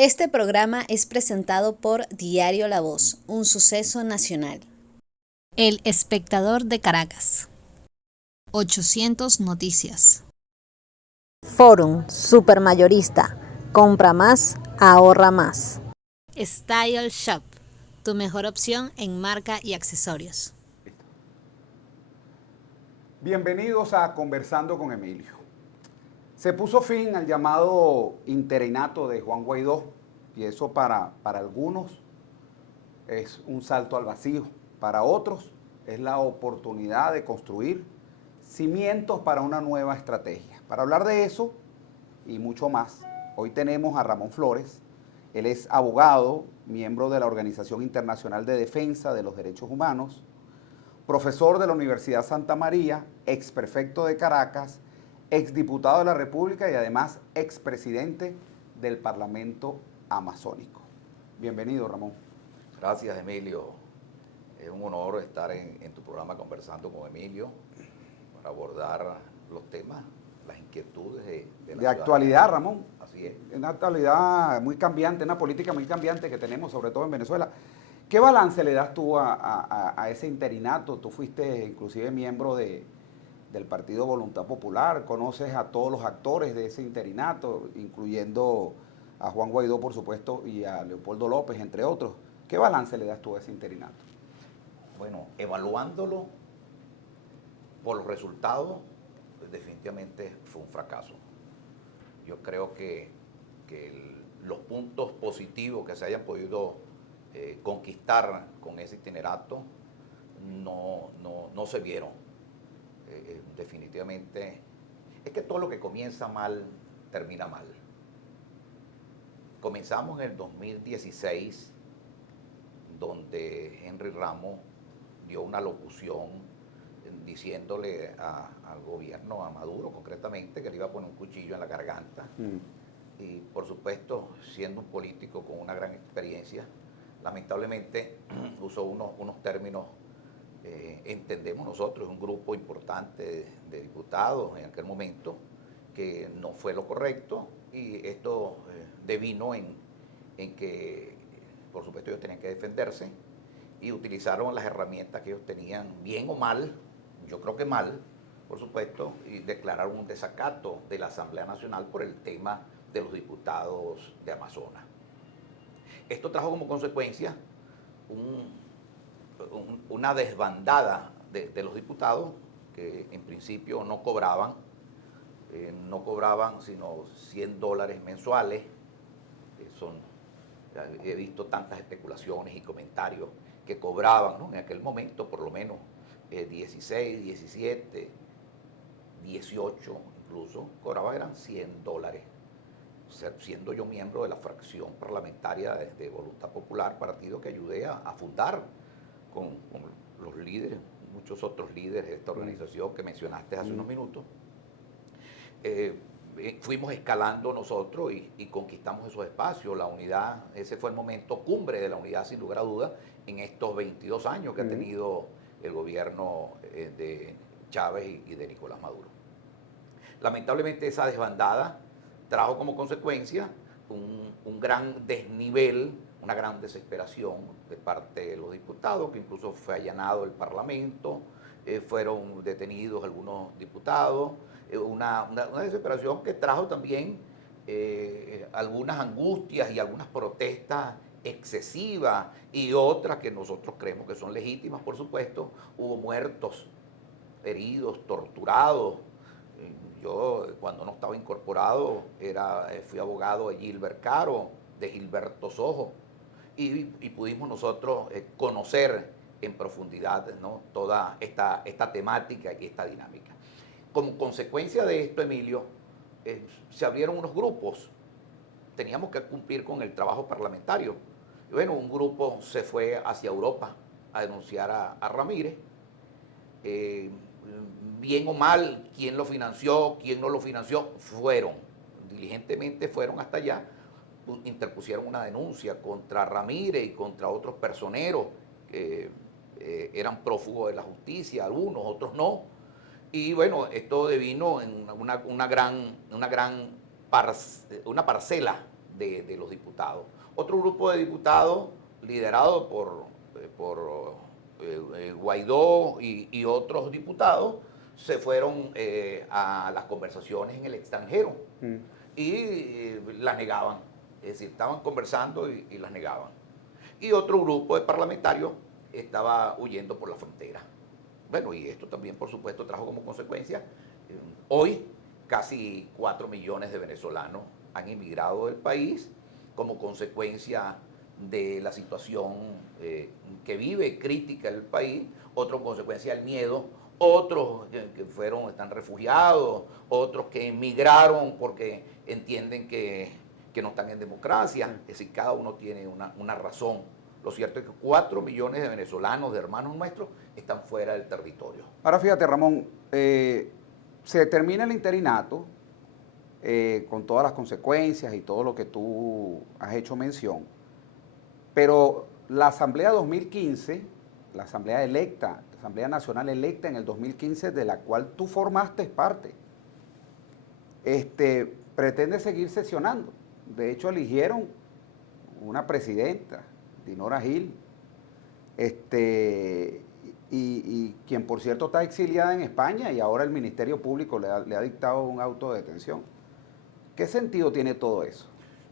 Este programa es presentado por Diario La Voz, un suceso nacional. El Espectador de Caracas. 800 Noticias. Forum Supermayorista. Compra más, ahorra más. Style Shop, tu mejor opción en marca y accesorios. Bienvenidos a Conversando con Emilio. Se puso fin al llamado interinato de Juan Guaidó y eso para algunos es un salto al vacío, para otros es la oportunidad de construir cimientos para una nueva estrategia. Para hablar de eso y mucho más, hoy tenemos a Ramón Flores. Él es abogado, miembro de la Organización Internacional de Defensa de los Derechos Humanos, profesor de la Universidad Santa María, exprefecto de Caracas, exdiputado de la República y además expresidente del Parlamento Amazónico. Bienvenido, Ramón. Gracias, Emilio. Es un honor estar en tu programa conversando con Emilio para abordar los temas, las inquietudes de la actualidad, Ramón. Así es. Una actualidad muy cambiante, una política muy cambiante que tenemos, sobre todo en Venezuela. ¿Qué balance le das tú a ese interinato? Tú fuiste inclusive miembro del Partido Voluntad Popular, conoces a todos los actores de ese interinato, incluyendo a Juan Guaidó, por supuesto, y a Leopoldo López, entre otros. ¿Qué balance le das tú a ese interinato? Bueno, evaluándolo por los resultados, pues definitivamente fue un fracaso. Yo creo que los puntos positivos que se hayan podido conquistar con ese itinerato no se vieron. Definitivamente, es que todo lo que comienza mal, termina mal. Comenzamos en el 2016, donde Henry Ramos dio una locución diciéndole al gobierno, a Maduro concretamente, que le iba a poner un cuchillo en la garganta. Y por supuesto, siendo un político con una gran experiencia, lamentablemente usó unos términos, entendemos nosotros, un grupo importante de diputados en aquel momento, que no fue lo correcto, y esto devino en que, por supuesto, ellos tenían que defenderse, y utilizaron las herramientas que ellos tenían, bien o mal, yo creo que mal, por supuesto, y declararon un desacato de la Asamblea Nacional por el tema de los diputados de Amazonas. Esto trajo como consecuencia una desbandada de los diputados que en principio no cobraban sino $100 mensuales. He visto tantas especulaciones y comentarios que cobraban, ¿no? En aquel momento por lo menos 16, 17, 18 incluso, cobraban, eran $100. Siendo yo miembro de la fracción parlamentaria de Voluntad Popular, partido que ayudé a fundar con los líderes, muchos otros líderes de esta organización que mencionaste hace unos minutos, fuimos escalando nosotros y conquistamos esos espacios. La unidad, ese fue el momento cumbre de la unidad, sin lugar a dudas, en estos 22 años que ha tenido el gobierno de Chávez y de Nicolás Maduro. Lamentablemente esa desbandada trajo como consecuencia un gran desnivel, una gran desesperación de parte de los diputados, que incluso fue allanado el Parlamento, fueron detenidos algunos diputados, una desesperación que trajo también algunas angustias y algunas protestas excesivas y otras que nosotros creemos que son legítimas, por supuesto. Hubo muertos, heridos, torturados. Yo, cuando no estaba incorporado, fui abogado de Gilbert Caro, de Gilberto Sojo, y pudimos nosotros conocer en profundidad, ¿no?, toda esta temática y esta dinámica. Como consecuencia de esto, Emilio, se abrieron unos grupos. Teníamos que cumplir con el trabajo parlamentario. Y bueno, un grupo se fue hacia Europa a denunciar a Ramírez. Bien o mal, quién lo financió, quién no lo financió, diligentemente fueron hasta allá, interpusieron una denuncia contra Ramírez y contra otros personeros que eran prófugos de la justicia, algunos, otros no. Y bueno, esto devino en una parcela de los diputados. Otro grupo de diputados liderado por Guaidó y otros diputados se fueron a las conversaciones en el extranjero y las negaban. Es decir, estaban conversando y las negaban. Y otro grupo de parlamentarios estaba huyendo por la frontera. Bueno, y esto también, por supuesto, trajo como consecuencia, hoy casi 4 millones de venezolanos han emigrado del país como consecuencia de la situación que vive crítica el país, otros consecuencia del miedo, otros que están refugiados, otros que emigraron porque entienden que no están en democracia. Es decir, cada uno tiene una razón. Lo cierto es que 4 millones de venezolanos, de hermanos nuestros, están fuera del territorio. Ahora fíjate, Ramón, se termina el interinato con todas las consecuencias y todo lo que tú has hecho mención, pero la Asamblea 2015, la Asamblea electa, la Asamblea Nacional electa en el 2015, de la cual tú formaste parte, pretende seguir sesionando. De hecho, eligieron una presidenta, Dinora Gil, y quien por cierto está exiliada en España, y ahora el Ministerio Público le ha dictado un auto de detención. ¿Qué sentido tiene todo eso?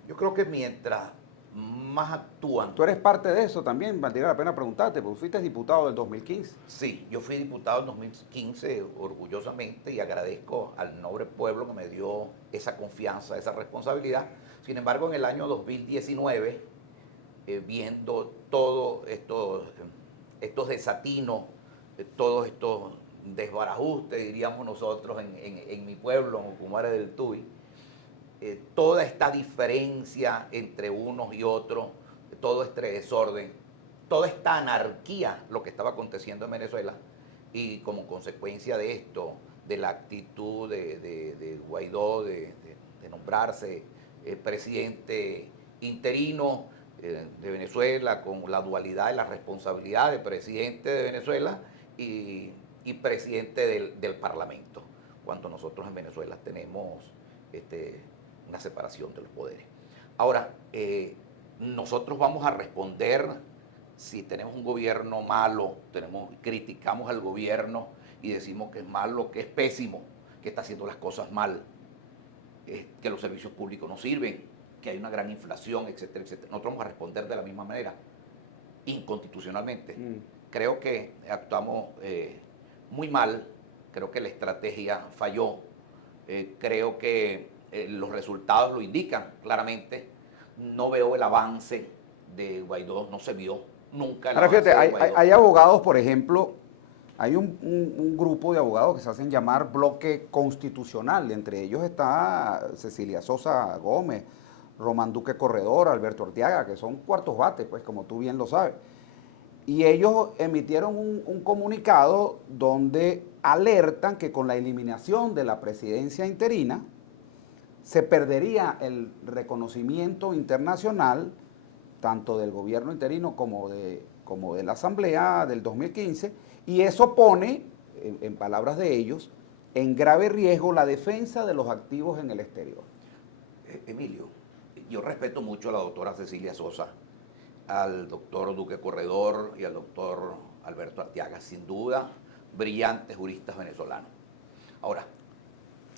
Yo creo que mientras más actúan... Tú eres parte de eso también, valdría la pena preguntarte, porque fuiste diputado del 2015. Sí, yo fui diputado en 2015 orgullosamente y agradezco al noble pueblo que me dio esa confianza, esa responsabilidad. Sin embargo, en el año 2019, viendo todos estos desatinos, todos estos desbarajustes, diríamos nosotros en mi pueblo, en Ocumare del Tuy, toda esta diferencia entre unos y otros, todo este desorden, toda esta anarquía, lo que estaba aconteciendo en Venezuela, y como consecuencia de esto, de la actitud de Guaidó de nombrarse presidente interino de Venezuela, con la dualidad de la responsabilidad de presidente de Venezuela y presidente del Parlamento, cuando nosotros en Venezuela tenemos una separación de los poderes. Ahora, nosotros vamos a responder si tenemos un gobierno malo, criticamos al gobierno y decimos que es malo, que es pésimo, que está haciendo las cosas mal, que los servicios públicos no sirven, que hay una gran inflación, etcétera, etcétera. Nosotros vamos a responder de la misma manera, inconstitucionalmente. Creo que actuamos muy mal, creo que la estrategia falló, creo que los resultados lo indican claramente. No veo el avance de Guaidó, no se vio nunca el Ahora avance fíjate, de Guaidó. hay abogados, por ejemplo, hay un grupo de abogados que se hacen llamar bloque constitucional. Entre ellos está Cecilia Sosa Gómez, Román Duque Corredor, Alberto Arteaga, que son cuartos bates, pues como tú bien lo sabes. Y ellos emitieron un comunicado donde alertan que con la eliminación de la presidencia interina se perdería el reconocimiento internacional tanto del gobierno interino como de la Asamblea del 2015, y eso pone, en palabras de ellos, en grave riesgo la defensa de los activos en el exterior. Emilio, yo respeto mucho a la doctora Cecilia Sosa, al doctor Duque Corredor y al doctor Alberto Arteaga, sin duda brillantes juristas venezolanos. Ahora,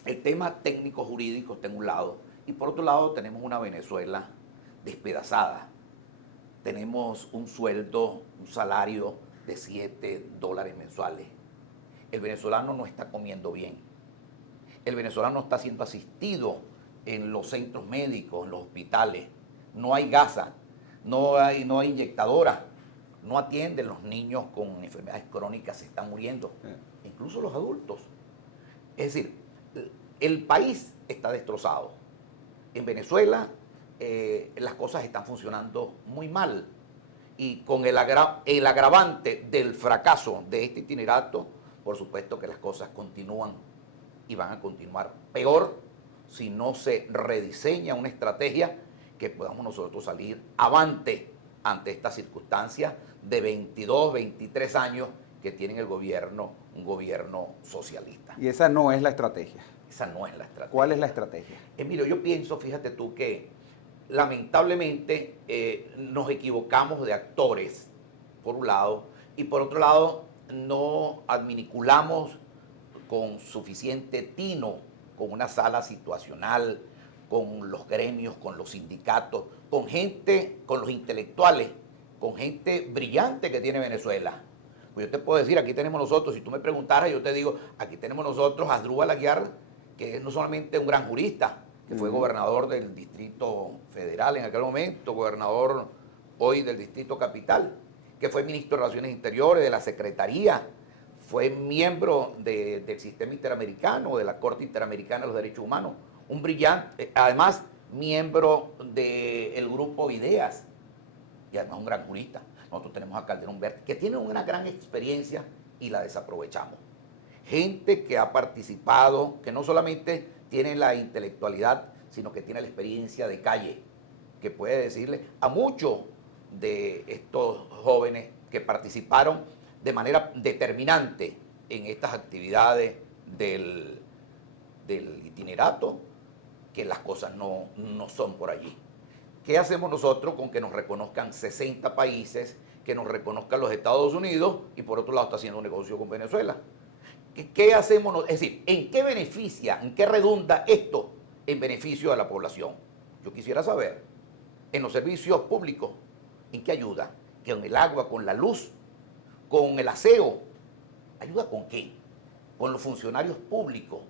el tema técnico jurídico está en un lado y por otro lado tenemos una Venezuela despedazada. Tenemos un sueldo, un salario de $7 mensuales. El venezolano no está comiendo bien. El venezolano está siendo asistido en los centros médicos, en los hospitales. No hay gasa, no hay inyectadora, no atienden. Los niños con enfermedades crónicas se están muriendo, incluso los adultos. Es decir, el país está destrozado. En Venezuela las cosas están funcionando muy mal y con el agravante del fracaso de este itinerato, por supuesto que las cosas continúan y van a continuar peor si no se rediseña una estrategia que podamos nosotros salir avante ante estas circunstancias de 22, 23 años que tiene un gobierno socialista. Y esa no es la estrategia. Esa no es la estrategia. ¿Cuál es la estrategia? Emilio, yo pienso, fíjate tú, que lamentablemente nos equivocamos de actores, por un lado, y por otro lado no adminiculamos con suficiente tino con una sala situacional, con los gremios, con los sindicatos, con gente, con los intelectuales, con gente brillante que tiene Venezuela. Pues yo te puedo decir, aquí tenemos nosotros, si tú me preguntaras, yo te digo, aquí tenemos nosotros a Asdrúbal Aguiar, que es no solamente un gran jurista, que fue gobernador del Distrito Federal en aquel momento, gobernador hoy del Distrito Capital, que fue ministro de Relaciones Interiores, de la Secretaría, fue miembro del sistema interamericano, de la Corte Interamericana de los Derechos Humanos, un brillante, además miembro del grupo Ideas, y además un gran jurista. Nosotros tenemos a Calderón Berti, que tiene una gran experiencia y la desaprovechamos. Gente que ha participado, que no solamente tiene la intelectualidad, sino que tiene la experiencia de calle, que puede decirle a muchos de estos jóvenes que participaron de manera determinante en estas actividades del itinerato, que las cosas no son por allí. ¿Qué hacemos nosotros con que nos reconozcan 60 países, que nos reconozcan los Estados Unidos y por otro lado está haciendo un negocio con Venezuela? ¿Qué hacemos? Es decir, ¿en qué beneficia, en qué redunda esto en beneficio de la población? Yo quisiera saber, en los servicios públicos, ¿en qué ayuda? ¿Con el agua, con la luz, con el aseo? ¿Ayuda con qué? Con los funcionarios públicos.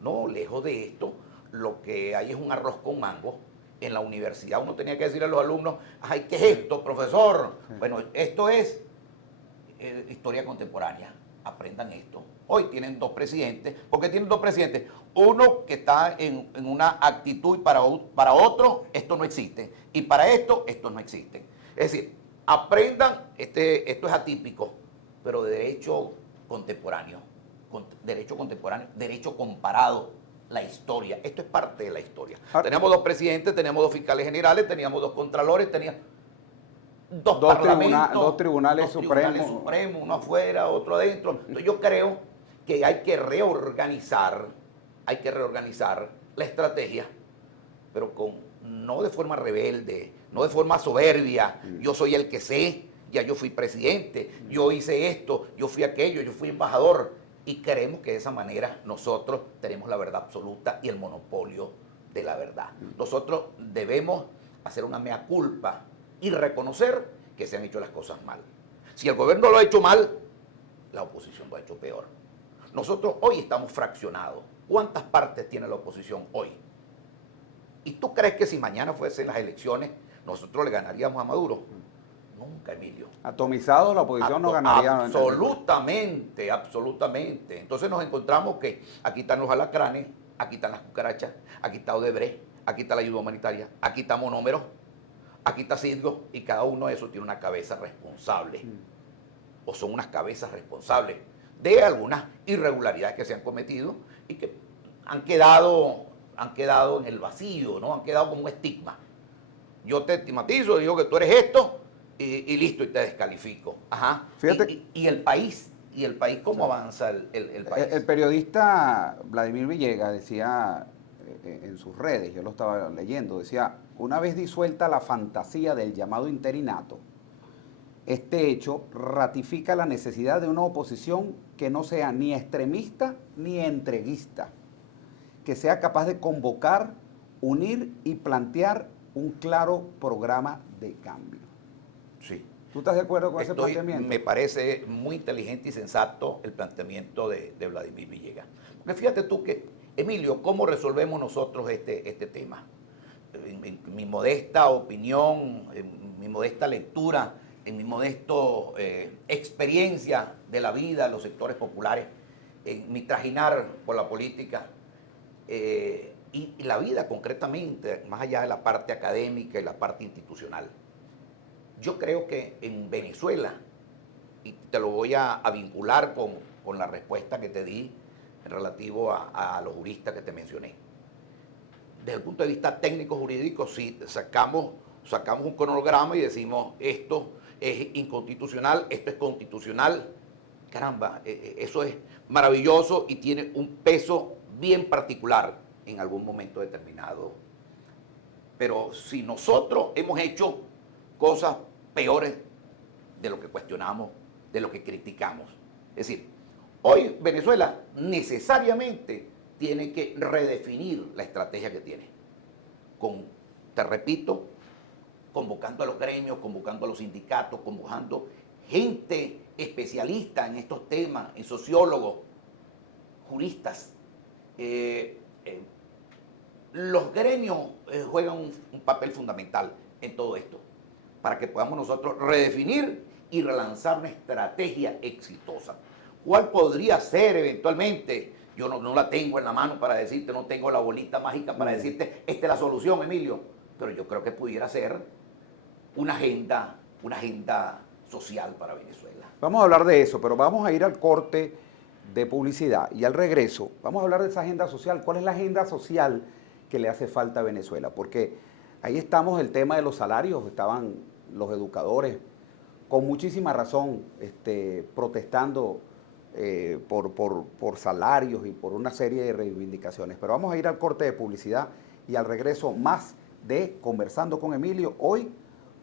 No, lejos de esto, lo que hay es un arroz con mango. En la universidad uno tenía que decirle a los alumnos, ay, ¿qué es esto, profesor? Bueno, esto es historia contemporánea. Aprendan esto. Hoy tienen dos presidentes. ¿Por qué tienen dos presidentes? Uno que está en una actitud y para otro esto no existe. Y para esto no existe. Es decir, aprendan, esto es atípico, pero de derecho contemporáneo, derecho comparado, la historia. Esto es parte de la historia. Teníamos dos presidentes, teníamos dos fiscales generales, teníamos dos contralores, teníamos dos parlamentos, dos tribunales supremos, uno afuera, otro adentro. Entonces yo creo que hay que reorganizar la estrategia, pero no de forma rebelde, no de forma soberbia. Yo soy el que sé, ya yo fui presidente, yo hice esto, yo fui aquello, yo fui embajador. Y creemos que de esa manera nosotros tenemos la verdad absoluta y el monopolio de la verdad. Nosotros debemos hacer una mea culpa y reconocer que se han hecho las cosas mal. Si el gobierno lo ha hecho mal, la oposición lo ha hecho peor. Nosotros hoy estamos fraccionados. ¿Cuántas partes tiene la oposición hoy? ¿Y tú crees que si mañana fuesen las elecciones, nosotros le ganaríamos a Maduro? Nunca, Emilio. Atomizado, la oposición no ganaría. Absolutamente, absolutamente. Entonces nos encontramos que aquí están los alacranes, aquí están las cucarachas, aquí está Odebrecht, aquí está la ayuda humanitaria, aquí está Monómeros, aquí está Citgo, y cada uno de esos tiene una cabeza responsable. O son unas cabezas responsables de algunas irregularidades que se han cometido y que han quedado en el vacío, ¿no? Han quedado como un estigma. Yo te estigmatizo, digo que tú eres esto, y listo, y te descalifico. Ajá. Fíjate, y el país, ¿cómo avanza el país? El periodista Vladimir Villegas decía en sus redes, yo lo estaba leyendo, decía, una vez disuelta la fantasía del llamado interinato, este hecho ratifica la necesidad de una oposición que no sea ni extremista ni entreguista, que sea capaz de convocar, unir y plantear un claro programa de cambio. Sí. ¿Tú estás de acuerdo con ese planteamiento? Me parece muy inteligente y sensato el planteamiento de Vladimir Villegas. Porque fíjate tú que, Emilio, ¿cómo resolvemos nosotros este tema? En mi modesta opinión, en mi modesta lectura, en mi modesto experiencia de la vida, los sectores populares, en mi trajinar por la política y la vida concretamente, más allá de la parte académica y la parte institucional. Yo creo que en Venezuela, y te lo voy a vincular con la respuesta que te di en relativo a los juristas que te mencioné. Desde el punto de vista técnico-jurídico, sí, sacamos un cronograma y decimos esto es inconstitucional, esto es constitucional. Caramba, eso es maravilloso y tiene un peso bien particular en algún momento determinado Pero si nosotros hemos hecho cosas peores de lo que cuestionamos, de lo que criticamos. Es decir, hoy Venezuela necesariamente tiene que redefinir la estrategia que tiene. Te repito, convocando a los gremios, convocando a los sindicatos, convocando gente especialista en estos temas, en sociólogos, juristas. Los gremios juegan un papel fundamental en todo esto, para que podamos nosotros redefinir y relanzar una estrategia exitosa. ¿Cuál podría ser eventualmente? Yo no la tengo en la mano para decirte, no tengo la bolita mágica para decirte, esta es la solución, Emilio, pero yo creo que pudiera ser una agenda social para Venezuela. Vamos a hablar de eso, pero vamos a ir al corte de publicidad y al regreso vamos a hablar de esa agenda social. ¿Cuál es la agenda social que le hace falta a Venezuela? Porque ahí estamos, el tema de los salarios, estaban los educadores con muchísima razón protestando por salarios y por una serie de reivindicaciones. Pero vamos a ir al corte de publicidad y al regreso más de Conversando con Emilio, hoy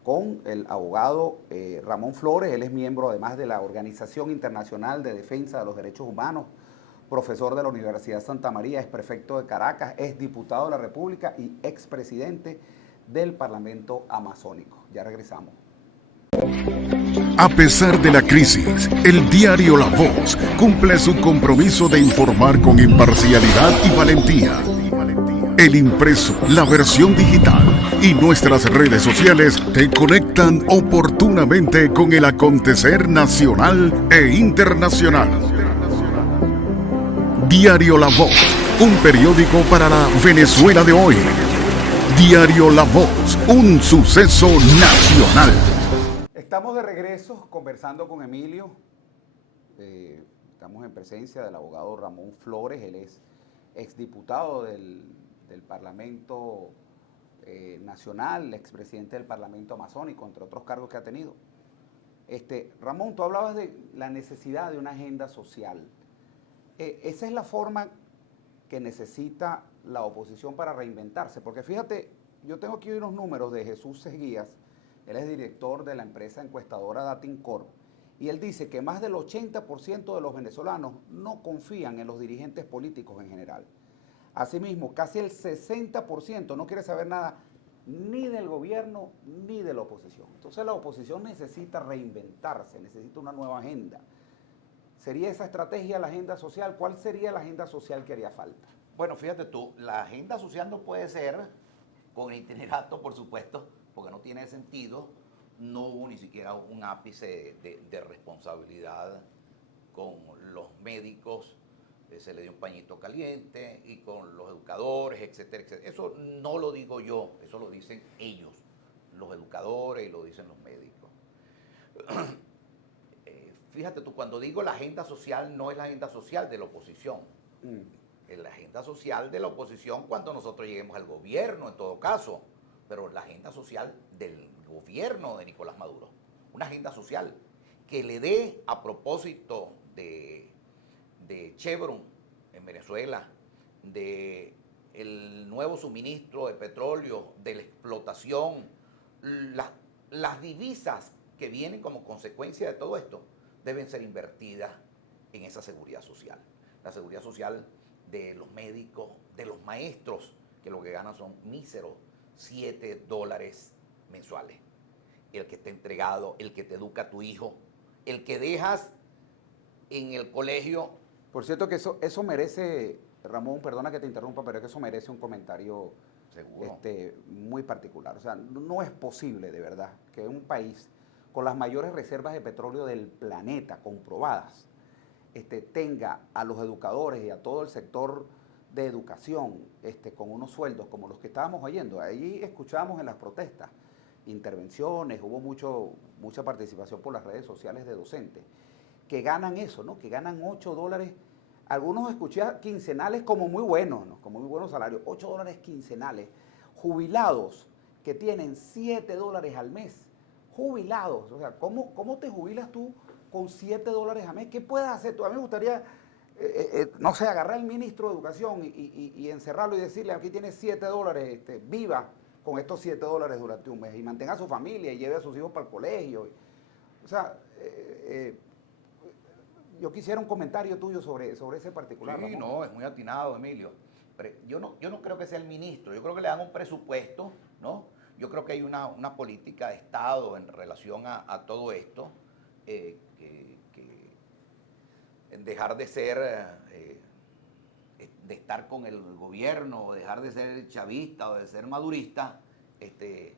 con el abogado Ramón Flores. Él es miembro además de la Organización Internacional de Defensa de los Derechos Humanos, profesor de la Universidad de Santa María, es prefecto de Caracas, es diputado de la República y expresidente del Parlamento Amazónico. Ya regresamos. A pesar de la crisis, el diario La Voz cumple su compromiso de informar con imparcialidad y valentía. El impreso, la versión digital y nuestras redes sociales te conectan oportunamente con el acontecer nacional e internacional. Diario La Voz, un periódico para la Venezuela de hoy. Diario La Voz, un suceso nacional. Estamos de regreso conversando con Emilio. Estamos en presencia del abogado Ramón Flores. Él es exdiputado del Parlamento Nacional, expresidente del Parlamento Amazónico, entre otros cargos que ha tenido. Ramón, tú hablabas de la necesidad de una agenda social. Esa es la forma que necesita la oposición para reinventarse, porque fíjate, yo tengo aquí unos números de Jesús Seguías. Él es director de la empresa encuestadora Datincorp, y él dice que más del 80% de los venezolanos no confían en los dirigentes políticos en general. Asimismo, casi el 60% no quiere saber nada ni del gobierno ni de la oposición. Entonces la oposición necesita reinventarse, necesita una nueva agenda. ¿Sería esa estrategia la agenda social? ¿Cuál sería la agenda social que haría falta? Bueno, fíjate tú, la agenda social no puede ser con el itinerato, por supuesto, porque no tiene sentido. No hubo ni siquiera un ápice de responsabilidad con los médicos, se le dio un pañito caliente, y con los educadores, etcétera, etcétera. Eso no lo digo yo, eso lo dicen ellos, los educadores, y lo dicen los médicos. Fíjate tú, cuando digo la agenda social, no es la agenda social de la oposición. Es la agenda social de la oposición cuando nosotros lleguemos al gobierno, en todo caso, pero la agenda social del gobierno de Nicolás Maduro. Una agenda social que le dé, a propósito de Chevron en Venezuela, de el nuevo suministro de petróleo, de la explotación, las divisas que vienen como consecuencia de todo esto deben ser invertidas en esa seguridad social. La seguridad social de los médicos, de los maestros, que lo que ganan son míseros $7 mensuales. El que está entregado, el que te educa a tu hijo, el que dejas en el colegio. Por cierto que eso merece, Ramón, perdona que te interrumpa, pero es que eso merece un comentario Seguro. Muy particular. O sea, no es posible de verdad que un país con las mayores reservas de petróleo del planeta comprobadas tenga a los educadores y a todo el sector de educación con unos sueldos como los que estábamos oyendo. Ahí escuchamos en las protestas intervenciones, hubo mucha participación por las redes sociales de docentes que ganan eso, ¿no? Que ganan $8, algunos escuché quincenales como muy buenos, ¿no? Como muy buenos salarios, $8 quincenales, jubilados que tienen $7 al mes, jubilados. O sea, ¿cómo te jubilas tú con $7 al mes? ¿Qué puedes hacer tú? A mí me gustaría, no sé, agarrar al ministro de Educación y encerrarlo y decirle, aquí tienes $7, viva, con estos $7 durante un mes y mantenga a su familia y lleve a sus hijos para el colegio. O sea, yo quisiera un comentario tuyo sobre ese particular. Sí, Ramón. no, es muy atinado, Emilio. Pero yo no creo que sea el ministro, yo creo que le dan un presupuesto, ¿no? Yo creo que hay una política de Estado en relación a todo esto, que dejar de ser, de estar con el gobierno, o dejar de ser chavista o de ser madurista, se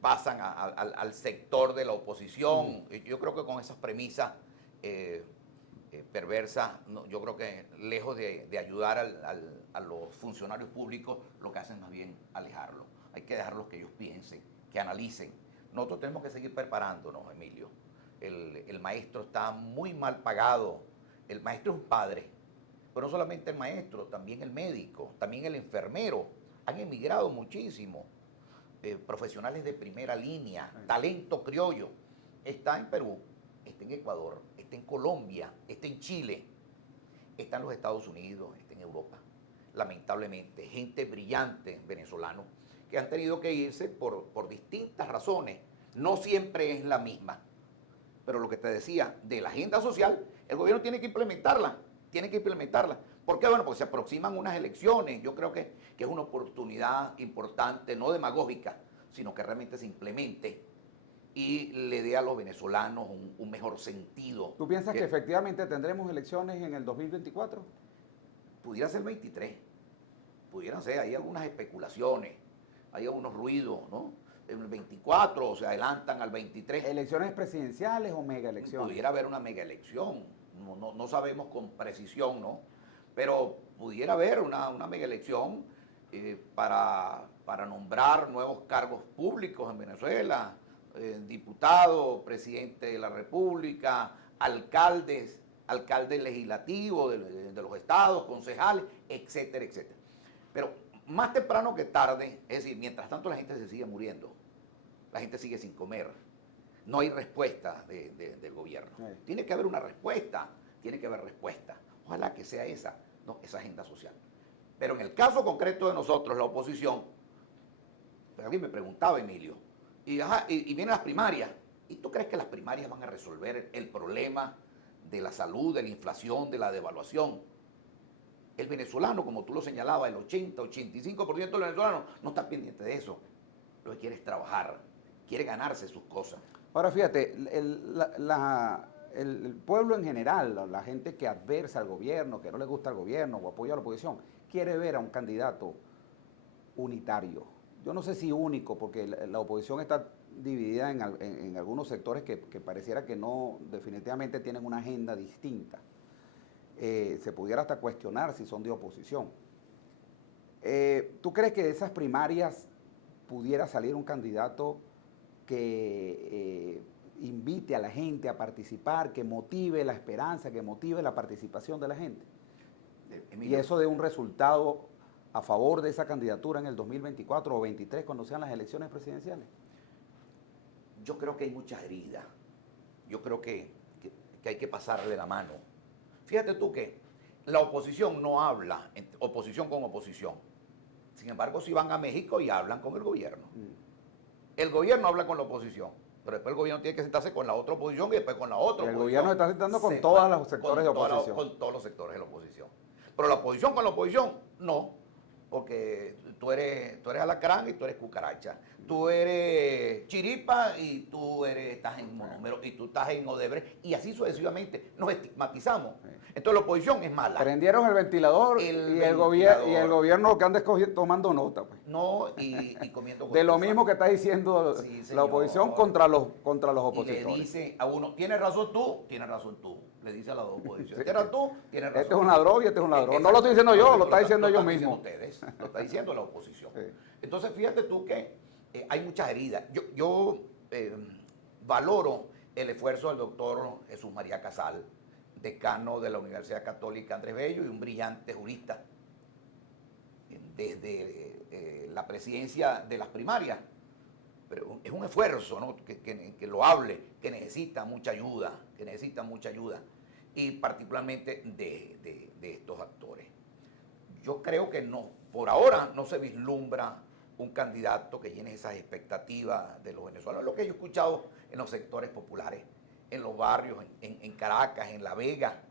pasan al sector de la oposición. Yo creo que con esas premisas perversas, no, yo creo que lejos de ayudar a los funcionarios públicos, lo que hacen más bien alejarlos. Hay que dejarlos que ellos piensen, que analicen. Nosotros tenemos que seguir preparándonos, Emilio. El maestro está muy mal pagado. El maestro es un padre, pero no solamente el maestro, también el médico, también el enfermero. Han emigrado muchísimo. Profesionales de primera línea, talento criollo. Está en Perú, está en Ecuador, está en Colombia, está en Chile, está en los Estados Unidos, está en Europa. Lamentablemente, gente brillante venezolano que han tenido que irse por distintas razones. No siempre es la misma. Pero lo que te decía, de la agenda social, el gobierno tiene que implementarla. ¿Por qué? Bueno, porque se aproximan unas elecciones. Yo creo que es una oportunidad importante, no demagógica, sino que realmente se implemente y le dé a los venezolanos un mejor sentido. ¿Tú piensas que efectivamente tendremos elecciones en el 2024? Pudiera ser el 23, pudieran ser, hay algunas especulaciones, hay algunos ruidos, ¿no? En el 24 se adelantan al 23. ¿Elecciones presidenciales o mega elecciones? Pudiera haber una mega elección, no sabemos con precisión, ¿no? Pero pudiera haber una mega elección para nombrar nuevos cargos públicos en Venezuela, diputado, presidente de la República, alcaldes legislativos de los estados, concejales, etcétera, etcétera. Pero más temprano que tarde, es decir, mientras tanto la gente se sigue muriendo, la gente sigue sin comer, no hay respuesta del gobierno. Sí. Tiene que haber una respuesta, Ojalá que sea esa, ¿no? Esa agenda social. Pero en el caso concreto de nosotros, la oposición, alguien me preguntaba, Emilio, y vienen las primarias, ¿y tú crees que las primarias van a resolver el problema de la salud, de la inflación, de la devaluación? El venezolano, como tú lo señalabas, el 85% de los venezolanos no está pendiente de eso. Lo que quiere es trabajar, quiere ganarse sus cosas. Ahora fíjate, el pueblo en general, la gente que adversa al gobierno, que no le gusta al gobierno o apoya a la oposición, quiere ver a un candidato unitario. Yo no sé si único, porque la oposición está dividida en algunos sectores que pareciera que no, definitivamente tienen una agenda distinta. Se pudiera hasta cuestionar si son de oposición. ¿Tú crees que de esas primarias pudiera salir un candidato que invite a la gente a participar, que motive la esperanza, que motive la participación de la gente? Emilio, Y eso de un resultado a favor de esa candidatura en el 2024 o 23 cuando sean las elecciones presidenciales. yo creo que hay muchas heridas. Yo creo que hay que pasarle la mano. Fíjate tú que la oposición no habla, oposición con oposición. Sin embargo, si van a México y hablan con el gobierno. El gobierno habla con la oposición, pero después el gobierno tiene que sentarse con la otra oposición y después con la otra El oposición. gobierno se está sentando con todos los sectores de oposición. Con todos los sectores de la oposición. Pero la oposición con la oposición, no. Porque tú eres alacrán y tú eres cucaracha. Tú eres chiripa y tú estás en monúmero y tú estás en Odebrecht. Y así sucesivamente nos estigmatizamos. Entonces la oposición es mala. Prendieron el ventilador y el gobierno lo que anda es tomando nota. Pues. No, y comiendo de lo mismo que está diciendo Sí, la oposición contra los opositores. Y le dice a uno, tienes razón tú. Le dice a la oposición. Tienes razón tú, tienes razón. Este es un ladrón y este es un ladrón. No lo estoy diciendo yo, lo está diciendo ellos mismos. Ustedes, lo está diciendo la oposición. Sí. Entonces, fíjate tú que hay muchas heridas. Yo valoro el esfuerzo del doctor Jesús María Casal, decano de la Universidad Católica Andrés Bello y un brillante jurista desde la presidencia de las primarias. Pero es un esfuerzo, ¿no? que lo hable, que necesita mucha ayuda, y particularmente de estos actores. Yo creo que no, por ahora no se vislumbra un candidato que llene esas expectativas de los venezolanos. Lo que yo he escuchado en los sectores populares, en los barrios, en Caracas, en La Vega,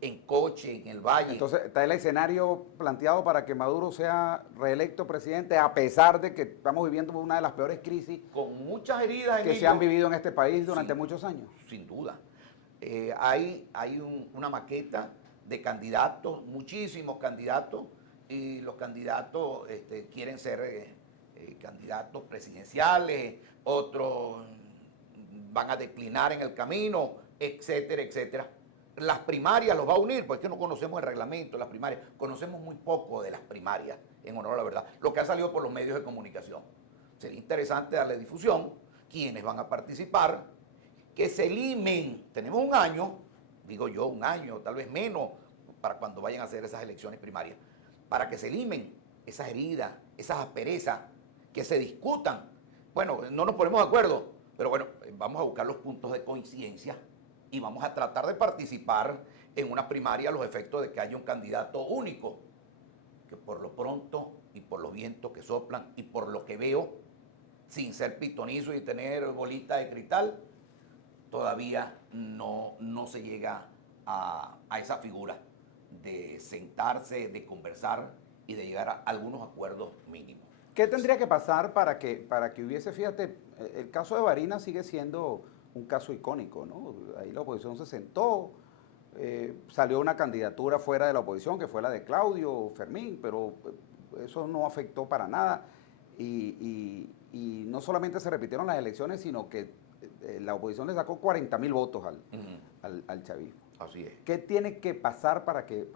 en Coche, en el Valle. Entonces, está el escenario planteado para que Maduro sea reelecto presidente, a pesar de que estamos viviendo una de las peores crisis Con muchas heridas que se han vivido en este país durante muchos años. Sin duda. Hay una maqueta de candidatos, muchísimos candidatos, y los candidatos quieren ser candidatos presidenciales, otros van a declinar en el camino, etcétera, etcétera. Las primarias los va a unir, porque no conocemos el reglamento de las primarias, conocemos muy poco de las primarias, en honor a la verdad, lo que ha salido por los medios de comunicación. Sería interesante darle difusión, quienes van a participar, que se limen. Tenemos un año, digo yo, un año, tal vez menos, para cuando vayan a hacer esas elecciones primarias, para que se limen esas heridas, esas asperezas, que se discutan. Bueno, no nos ponemos de acuerdo, pero bueno, vamos a buscar los puntos de coincidencia y vamos a tratar de participar en una primaria a los efectos de que haya un candidato único, que por lo pronto y por los vientos que soplan y por lo que veo, sin ser pitonizo y tener bolita de cristal, todavía no se llega a esa figura de sentarse, de conversar y de llegar a algunos acuerdos mínimos. ¿Qué tendría que pasar para que hubiese, fíjate, el caso de Barinas sigue siendo un caso icónico, ¿no? Ahí la oposición se sentó, salió una candidatura fuera de la oposición, que fue la de Claudio Fermín, pero eso no afectó para nada. Y no solamente se repitieron las elecciones, sino que la oposición le sacó 40.000 votos al chavismo. Así es. ¿Qué tiene que pasar para que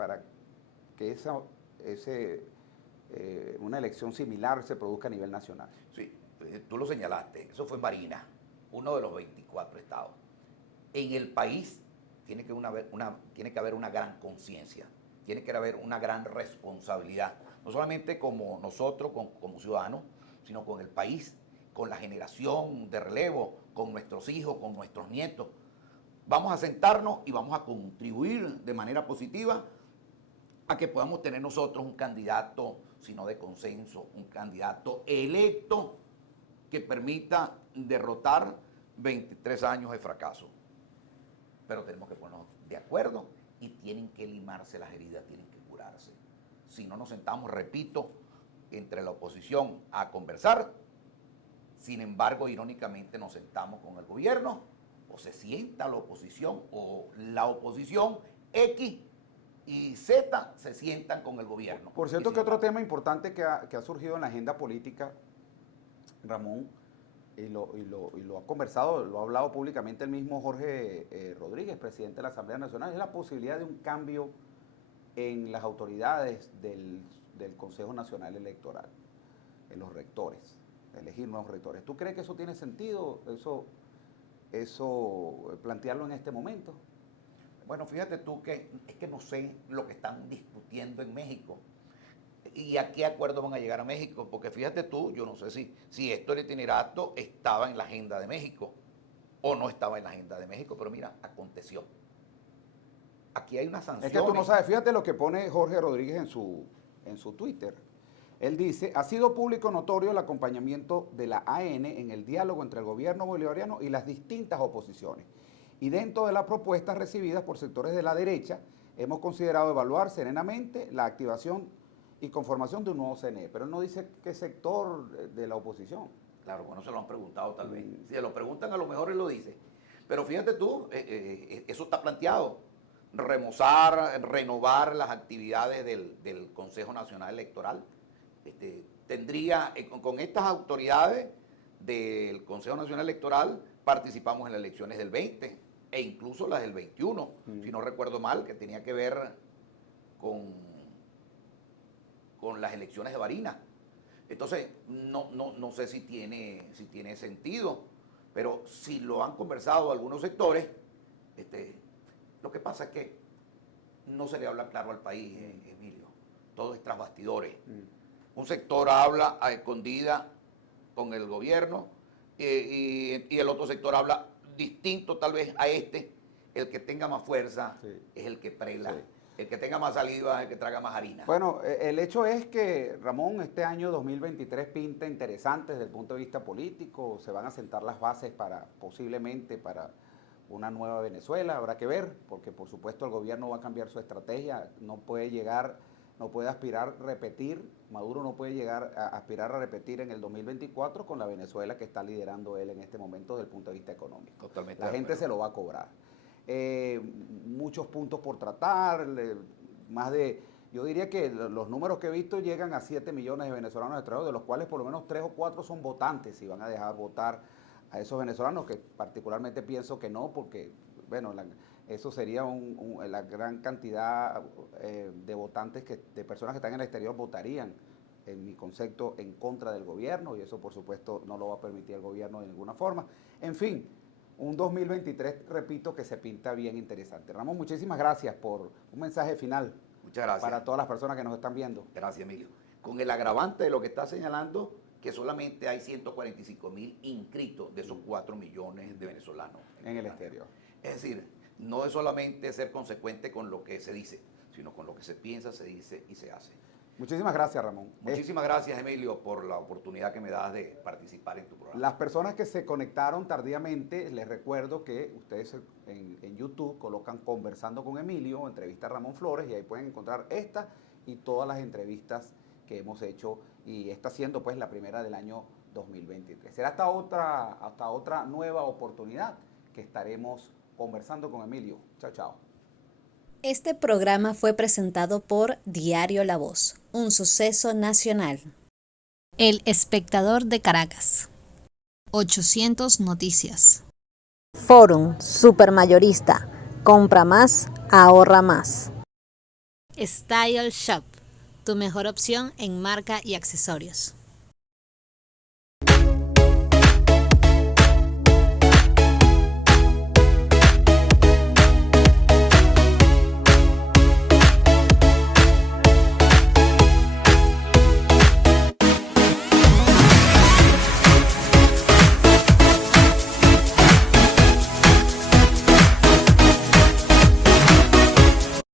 una elección similar se produzca a nivel nacional? Sí, tú lo señalaste, eso fue en Barinas, uno de los 24 estados. En el país tiene que haber una gran conciencia, tiene que haber una gran responsabilidad, no solamente como nosotros, como ciudadanos, sino con el país, con la generación de relevo, con nuestros hijos, con nuestros nietos. Vamos a sentarnos y vamos a contribuir de manera positiva a que podamos tener nosotros un candidato, sino de consenso, un candidato electo que permita derrotar 23 años de fracaso. Pero tenemos que ponernos de acuerdo y tienen que limarse las heridas, tienen que curarse. Si no nos sentamos, repito, entre la oposición a conversar, sin embargo, irónicamente nos sentamos con el gobierno, o se sienta la oposición, o la oposición X y Z se sientan con el gobierno. Por cierto, que otro tema importante que ha surgido en la agenda política, Ramón, y lo ha conversado, lo ha hablado públicamente el mismo Jorge Rodríguez, presidente de la Asamblea Nacional, es la posibilidad de un cambio en las autoridades del Consejo Nacional Electoral, en los rectores, elegir nuevos rectores. ¿Tú crees que eso tiene sentido, eso plantearlo en este momento? Bueno, fíjate tú que es que no sé lo que están discutiendo en México y a qué acuerdo van a llegar a México, porque fíjate tú, yo no sé si esto del itinerato estaba en la agenda de México o no estaba en la agenda de México, pero mira, aconteció. Aquí hay una sanción. Es que tú no sabes, fíjate lo que pone Jorge Rodríguez en su Twitter. Él dice, ha sido público notorio el acompañamiento de la AN en el diálogo entre el gobierno bolivariano y las distintas oposiciones. Y dentro de las propuestas recibidas por sectores de la derecha, hemos considerado evaluar serenamente la activación y conformación de un nuevo CNE. Pero él no dice qué sector de la oposición. Claro, bueno, se lo han preguntado tal vez. Si se lo preguntan, a lo mejor él lo dice. Pero fíjate tú, eso está planteado. Renovar las actividades del Consejo Nacional Electoral. Tendría, con estas autoridades del Consejo Nacional Electoral, participamos en las elecciones del 20 e incluso las del 21, si no recuerdo mal, que tenía que ver con las elecciones de Barinas. Entonces, no sé si tiene sentido, pero si lo han conversado algunos sectores, lo que pasa es que no se le habla claro al país, Emilio. Todo es tras bastidores. Un sector habla a escondida con el gobierno y el otro sector habla distinto tal vez a el que tenga más fuerza es el que prela. Sí. El que tenga más saliva es el que traga más harina. Bueno, el hecho es que, Ramón, este año 2023 pinta interesante desde el punto de vista político. Se van a sentar las bases posiblemente para una nueva Venezuela. Habrá que ver, porque por supuesto el gobierno va a cambiar su estrategia. No puede aspirar a repetir, Maduro no puede llegar a aspirar a repetir en el 2024 con la Venezuela que está liderando él en este momento desde el punto de vista económico. Totalmente. La gente se lo va a cobrar. Muchos puntos por tratar, yo diría que los números que he visto llegan a 7 millones de venezolanos extranjeros, de los cuales por lo menos 3 o 4 son votantes, y van a dejar votar a esos venezolanos, que particularmente pienso que no, porque bueno, eso sería la gran cantidad de votantes, de personas que están en el exterior votarían, en mi concepto, en contra del gobierno, y eso por supuesto no lo va a permitir el gobierno de ninguna forma. En fin, un 2023, repito, que se pinta bien interesante. Ramón, muchísimas gracias por un mensaje final. Muchas gracias. Para todas las personas que nos están viendo. Gracias, Emilio. Con el agravante de lo que está señalando, que solamente hay 145.000 inscritos de esos 4 millones de venezolanos. En el exterior. Es decir, no es solamente ser consecuente con lo que se dice, sino con lo que se piensa, se dice y se hace. Muchísimas gracias, Ramón. Muchísimas gracias, Emilio, por la oportunidad que me das de participar en tu programa. Las personas que se conectaron tardíamente, les recuerdo que ustedes en YouTube colocan Conversando con Emilio, entrevista a Ramón Flores, y ahí pueden encontrar esta y todas las entrevistas que hemos hecho, y esta siendo pues la primera del año 2023. Será hasta otra nueva oportunidad que estaremos conversando con Emilio. Chao, chao. Este programa fue presentado por Diario La Voz, un suceso nacional. El Espectador de Caracas. 800 Noticias. Forum Supermayorista. Compra más, ahorra más. Style Shop, tu mejor opción en marca y accesorios.